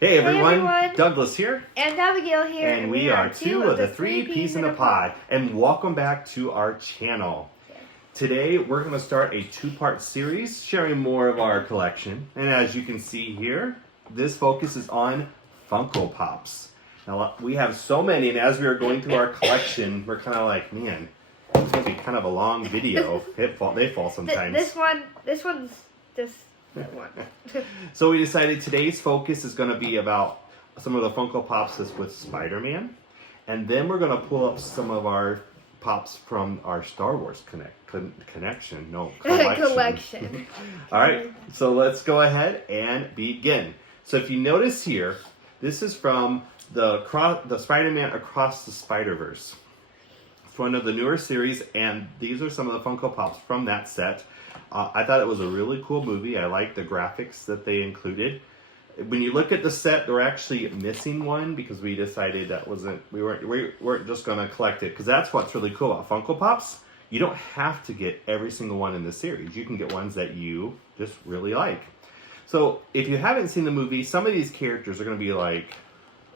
Hey everyone, everyone. Douglas here. And Abigail here. And we are two of the three peas in a pod. And welcome back to our channel. Yeah. Today we're going to start a two-part series sharing more of our collection. And as you can see here, this focuses on Funko Pops. Now we have so many, and as we are going through our collection, we're kind of like, man, it's going to be kind of a long video. They fall sometimes. This one's just one. So we decided today's focus is going to be about some of the Funko Pops with Spider-Man. And then we're going to pull up some of our Pops from our Star Wars collection. All right, so let's go ahead and begin. So if you notice here, this is from the Spider-Man Across the Spider-Verse. It's one of the newer series, and these are some of the Funko Pops from that set. I thought it was a really cool movie. I like the graphics that they included. When you look at the set, they're actually missing one because we decided that we weren't just going to collect it, because that's what's really cool about Funko Pops. You don't have to get every single one in the series. You can get ones that you just really like. So if you haven't seen the movie, some of these characters are going to be like,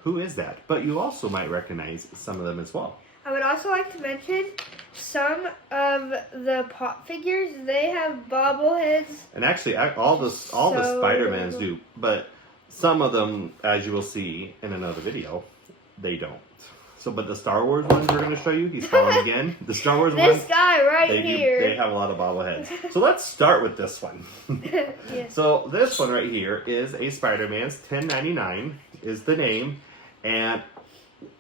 who is that? But you also might recognize some of them as well. I would also like to mention some of the Pop figures, they have bobbleheads. And actually, all the Spider-Mans do, but some of them, as you will see in another video, they don't. So, but the Star Wars ones we're going to show you, he's falling again. The Star Wars ones, this guy right here. They have a lot of bobbleheads. So let's start with this one. Yes. So this one right here is a Spider-Man's 1099 is the name, and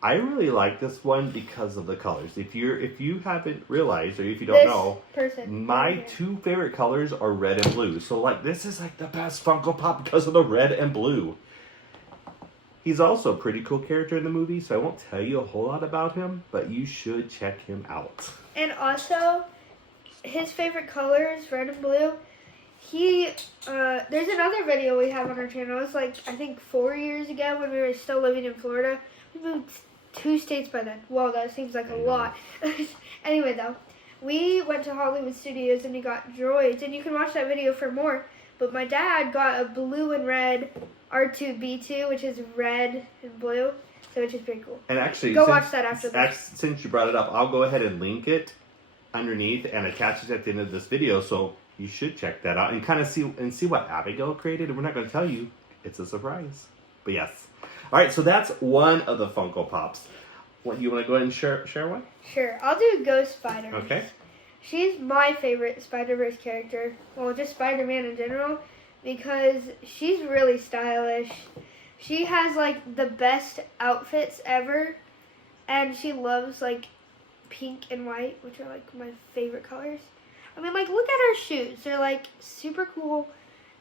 I really like this one because of the colors. If you haven't realized, or if you don't know, my two favorite colors are red and blue. So like this is like the best Funko Pop because of the red and blue. He's also a pretty cool character in the movie, so I won't tell you a whole lot about him, but you should check him out. And also, his favorite colors, red and blue. There's another video we have on our channel. It's like, I think 4 years ago when we were still living in Florida. We moved 2 states by then. Well, that seems like a lot. Anyway, though, we went to Hollywood Studios and we got droids. And you can watch that video for more. But my dad got a blue and red R2-B2, which is red and blue. So which is pretty cool. And actually, watch that after this. Since you brought it up, I'll go ahead and link it underneath and attach it at the end of this video. So you should check that out and kind of see what Abigail created. And we're not going to tell you. It's a surprise. But yes. All right, so that's one of the Funko Pops. What, you want to go ahead and share one? Sure. I'll do Ghost Spider. Okay. She's my favorite Spider-Verse character. Well, just Spider-Man in general, because she's really stylish. She has, like, the best outfits ever, and she loves, like, pink and white, which are, like, my favorite colors. I mean, like, look at her shoes. They're, like, super cool,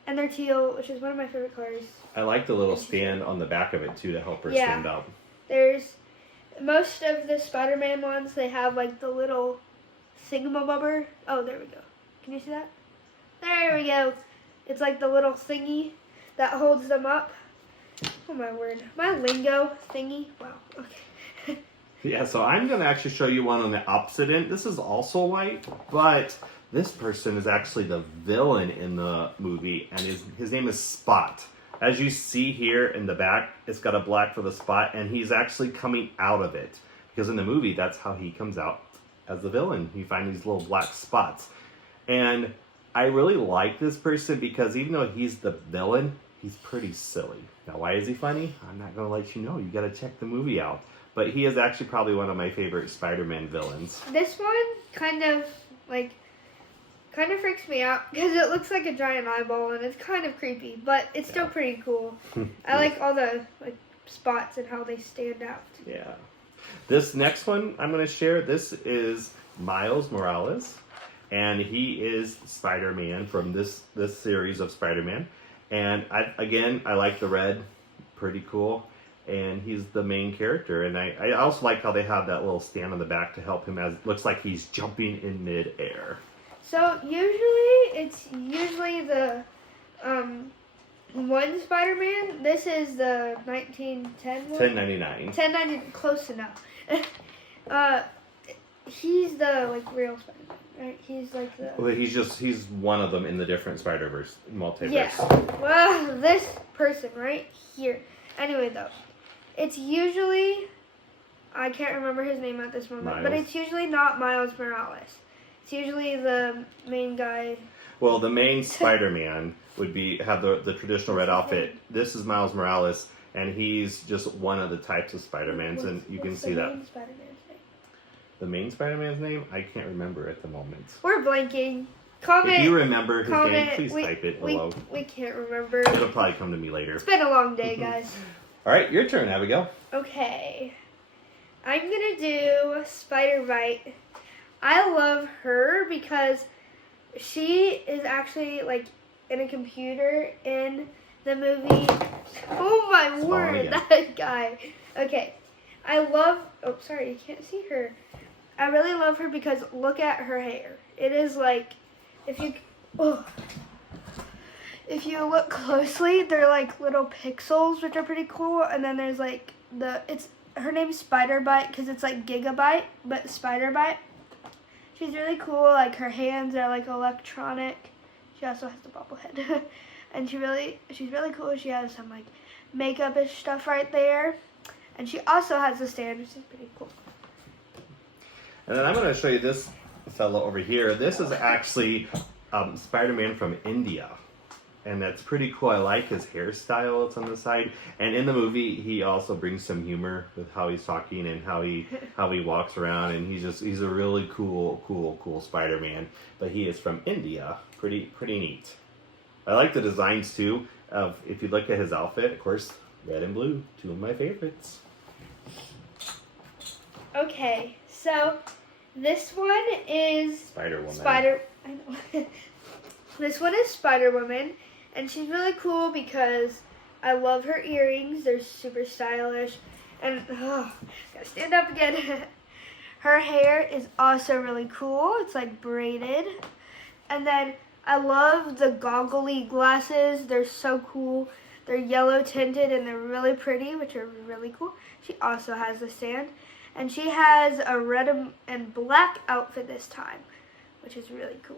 and they're teal, which is one of my favorite colors. I like the little stand on the back of it, too, to help her stand up. There's, most of the Spider-Man ones, they have, like, the little thingamabobber. Oh, there we go. Can you see that? There we go. It's like the little thingy that holds them up. Oh, my word. My lingo thingy. Wow. Okay. Yeah, so I'm going to actually show you one on the opposite end. This is also white, but this person is actually the villain in the movie, and his name is Spot. As you see here in the back, it's got a black for the spot, and he's actually coming out of it. Because in the movie, that's how he comes out as the villain. You find these little black spots. And I really like this person because even though he's the villain, he's pretty silly. Now, why is he funny? I'm not going to let you know. You got to check the movie out. But he is actually probably one of my favorite Spider-Man villains. This one kind of freaks me out because it looks like a giant eyeball and it's kind of creepy, but it's still pretty cool. I like all the spots and how they stand out. Yeah. This next one I'm going to share, this is Miles Morales, and he is Spider-Man from this series of Spider-Man. And I like the red, pretty cool. And he's the main character. And I also like how they have that little stand on the back to help him, as it looks like he's jumping in midair. So it's usually the one Spider-Man. This is the 1910 one. 1099. 1099, close enough. He's the real Spider-Man, right? He's like the. Well, he's one of them in the different Spider-Verse multiverse. Yeah. Well, this person right here. Anyway, though, it's usually, I can't remember his name at this moment, but it's usually not Miles Morales. It's usually the main guy. Well, the main Spider-Man would have the traditional red outfit. This is Miles Morales, and he's just one of the types of Spider-Mans, and you can see that. What's the main Spider-Man's name? The main Spider-Man's name? I can't remember at the moment. We're blanking. Comment. If you remember his name, please type it below. We can't remember. It'll probably come to me later. It's been a long day, guys. All right, your turn, Abigail. Okay. I'm going to do Spider-Bite. I love her because she is actually, like, in a computer in the movie. Oh, my word, that guy. Okay. Oh, sorry, you can't see her. I really love her because look at her hair. It is like, if you look closely, they're like little pixels, which are pretty cool. And then there's like her name's Spider-Bite because it's like Gigabyte, but Spider-Bite. She's really cool. Like her hands are like electronic. She also has the bobblehead, and she's really cool. She has some like makeup-ish stuff right there, and she also has a stand, which is pretty cool. And then I'm going to show you this fellow over here. This is actually Spider-Man from India. And that's pretty cool. I like his hairstyle. It's on the side. And in the movie, he also brings some humor with how he's talking and how he walks around. And he's a really cool Spider-Man. But he is from India. Pretty neat. I like the designs too. If you look at his outfit, of course, red and blue, two of my favorites. Okay, so this one is Spider-Woman. I know. This one is Spider-Woman, and she's really cool because I love her earrings. They're super stylish, and gotta stand up again. Her hair is also really cool. It's like braided, and then I love the goggly glasses. They're so cool. They're yellow tinted and they're really pretty, which are really cool. She also has the stand. And she has a red and black outfit this time, which is really cool.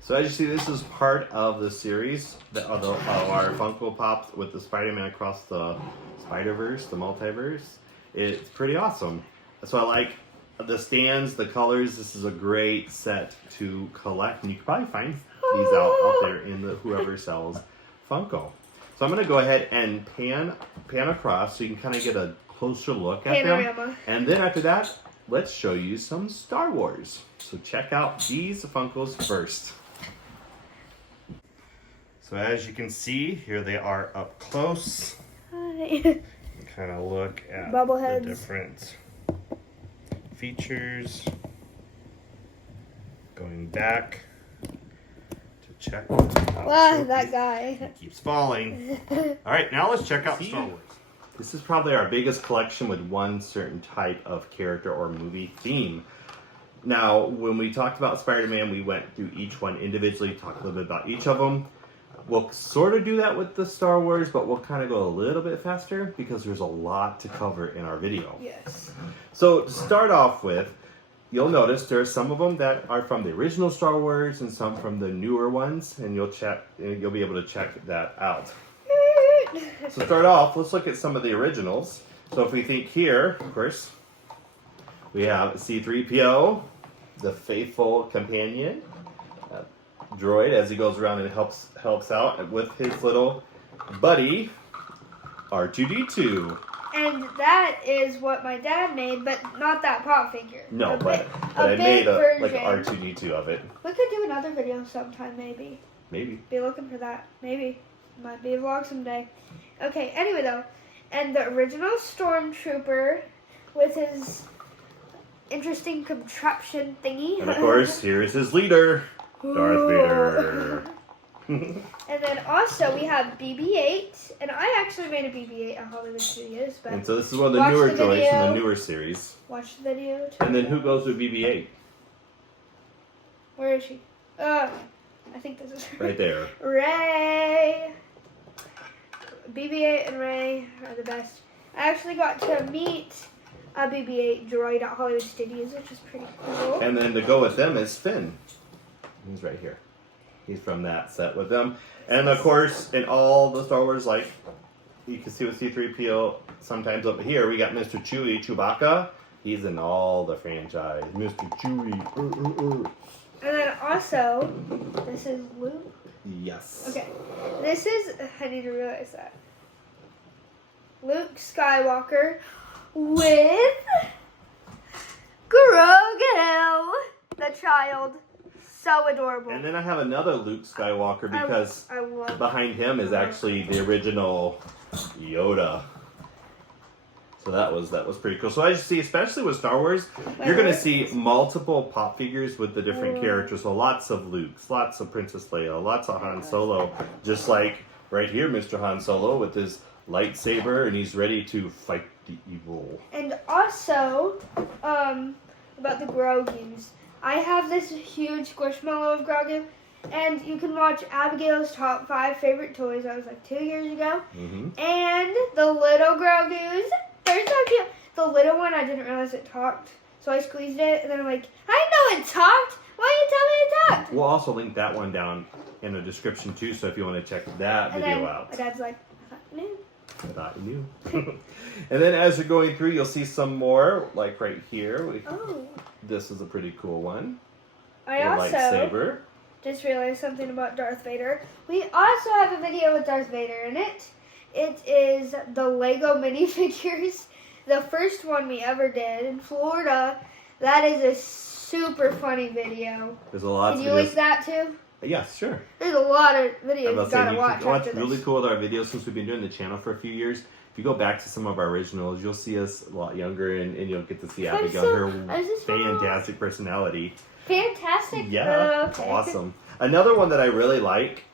So as you see, this is part of the series of our Funko Pops with the Spider-Man across the Spider-Verse, the multiverse. It's pretty awesome. So I like the stands, the colors. This is a great set to collect. And you can probably find these out there in whoever sells Funko. So I'm going to go ahead and pan across so you can kind of get a closer look at them. And then after that, let's show you some Star Wars. So check out these Funkos first. So as you can see, here they are up close. Hi. Kind of look at Bobbleheads. the different features. Going back to check out. Wow, that guy. He keeps falling. All right, now let's check out Star Wars. This is probably our biggest collection with one certain type of character or movie theme. Now, when we talked about Spider-Man, we went through each one individually, talked a little bit about each of them. We'll sort of do that with the Star Wars, but we'll kind of go a little bit faster because there's a lot to cover in our video. Yes. So to start off with, you'll notice there are some of them that are from the original Star Wars and some from the newer ones, and you'll be able to check that out. So to start off, let's look at some of the originals. So if we think here, of course, we have C-3PO, the faithful companion droid, as he goes around and helps out with his little buddy, R2-D2. And that is what my dad made, but not that pop figure. No, but I made like an R2-D2 of it. We could do another video sometime, maybe. Maybe. Be looking for that. Maybe. Might be a vlog someday. Okay, anyway though. And the original Stormtrooper with his interesting contraption thingy. And of course, here's his leader, Darth Vader. And then also we have BB-8, and I actually made a BB-8 at Hollywood Studios. But and so this is one of the newer droids from the newer series. Watch the video. And then who goes with BB-8? Where is she? I think this is her. Right there. Rey. BB-8 and Rey are the best. I actually got to meet a BB-8 droid at Hollywood Studios, which is pretty cool. And then to go with them is Finn. He's right here. He's from that set with them. And of course, in all the Star Wars, like You can see with C-3PO sometimes up here. We got Mr. Chewie, Chewbacca. He's in all the franchise. Mr. Chewie. And then also, this is Luke. Yes. Okay. This is, I need to realize that. Luke Skywalker with Grogu, the child. So adorable. And then I have another Luke Skywalker because I love behind him is actually the original Yoda. So that was pretty cool. So as you see, especially with Star Wars, you're going to see multiple pop figures with the different characters. So lots of Luke's, lots of Princess Leia, lots of Han Solo. Just like right here, Mr. Han Solo with his lightsaber, and he's ready to fight the evil. And also, about the Grogu's. I have this huge squishmallow of Grogu, and you can watch Abigail's top 5 favorite toys. That was like 2 years ago. Mm-hmm. And the little Grogu's. They're so cute. The little one, I didn't realize it talked, so I squeezed it, and then I'm like, I know it talked. Why didn't you tell me it talked? We'll also link that one down in the description too, so if you want to check that video out. My dad's like, I thought you knew. And then as you're going through, you'll see some more, like right here. Oh. This is a pretty cool one. I the also lightsaber. just realized something about Darth Vader. We also have a video with Darth Vader in it. It is the Lego minifigures. The first one we ever did in Florida. That is a super funny video. There's a lot of videos. Can you link that too? Yes, sure. There's a lot of videos you What's gotta watch after really this. cool with our videos since we've been doing the channel for a few years. If you go back to some of our originals, you'll see us a lot younger, and you'll get to see Abigail, her fantastic personality. Fantastic. Yeah, Okay. awesome. Another one that I really like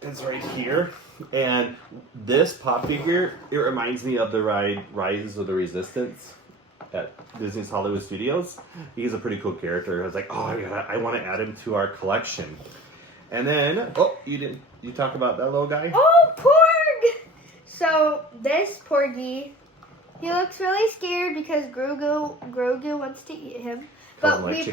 is right here. And this pop figure, it reminds me of the ride Rise of the Resistance at Disney's Hollywood Studios. He's a pretty cool character. I was like, oh, I want to add him to our collection. And then, you talk about that little guy? Oh, Porg! So, this Porgy, he looks really scared because Grogu wants to eat him. But like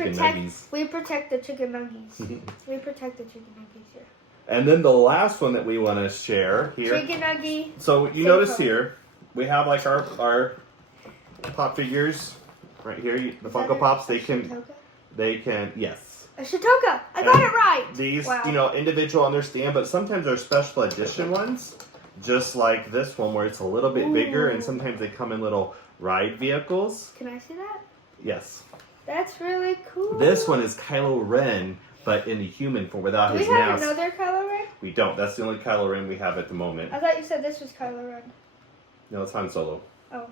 we protect the chicken nuggies. We protect the chicken nuggies here. And then the last one that we want to share here. Chicken nuggie. So you notice here, we have like our pop figures right here. The Funko Pops, they can, yes. A Shatoka. I got it right. These, individual understand, but sometimes they're special edition ones, just like this one where it's a little bit bigger, and sometimes they come in little ride vehicles. Can I see that? Yes. That's really cool. This one is Kylo Ren, but in the human form without his mask. Do we have another Kylo Ren? We don't. That's the only Kylo Ren we have at the moment. I thought you said this was Kylo Ren. No, it's Han Solo. Oh.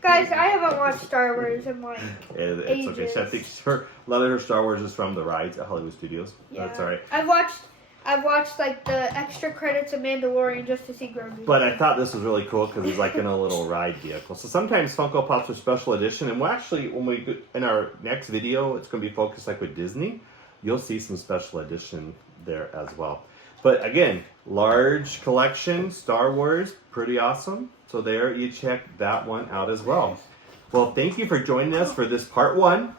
Guys, I haven't watched Star Wars in like It's ages. okay. I think a lot of her Star Wars is from the rides at Hollywood Studios. Yeah. That's all right. I've watched like the extra credits of Mandalorian just to see Grogu. But I thought this was really cool because he's like in a little ride vehicle. So sometimes Funko Pops are special edition, and we'll actually, when we in our next video, it's going to be focused like with Disney. You'll see some special edition there as well. But again, large collection, Star Wars, pretty awesome. So there, you check that one out as well. Well, thank you for joining us for this part 1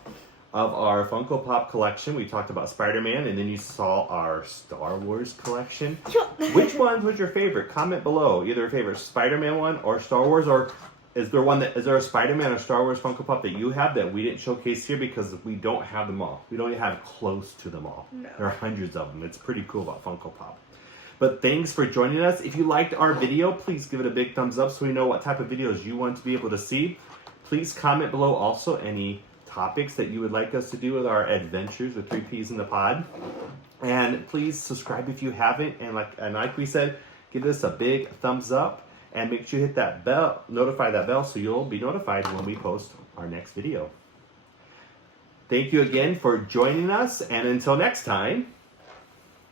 of our Funko Pop collection. We talked about Spider-Man, and then you saw our Star Wars collection. Which one was your favorite? Comment below. Either a favorite Spider-Man one or Star Wars, or is there a Spider-Man or Star Wars Funko Pop that you have that we didn't showcase here because we don't have them all? We don't have close to them all. No. There are hundreds of them. It's pretty cool about Funko Pop. But thanks for joining us. If you liked our video, please give it a big thumbs up so we know what type of videos you want to be able to see. Please comment below also any topics that you would like us to do with our adventures with 3 Ps in the Pod. And please subscribe if you haven't. And like we said, give us a big thumbs up. And make sure you hit that bell, notify that bell so you'll be notified when we post our next video. Thank you again for joining us. And until next time.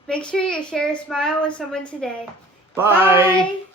Make sure you share a smile with someone today. Bye. Bye.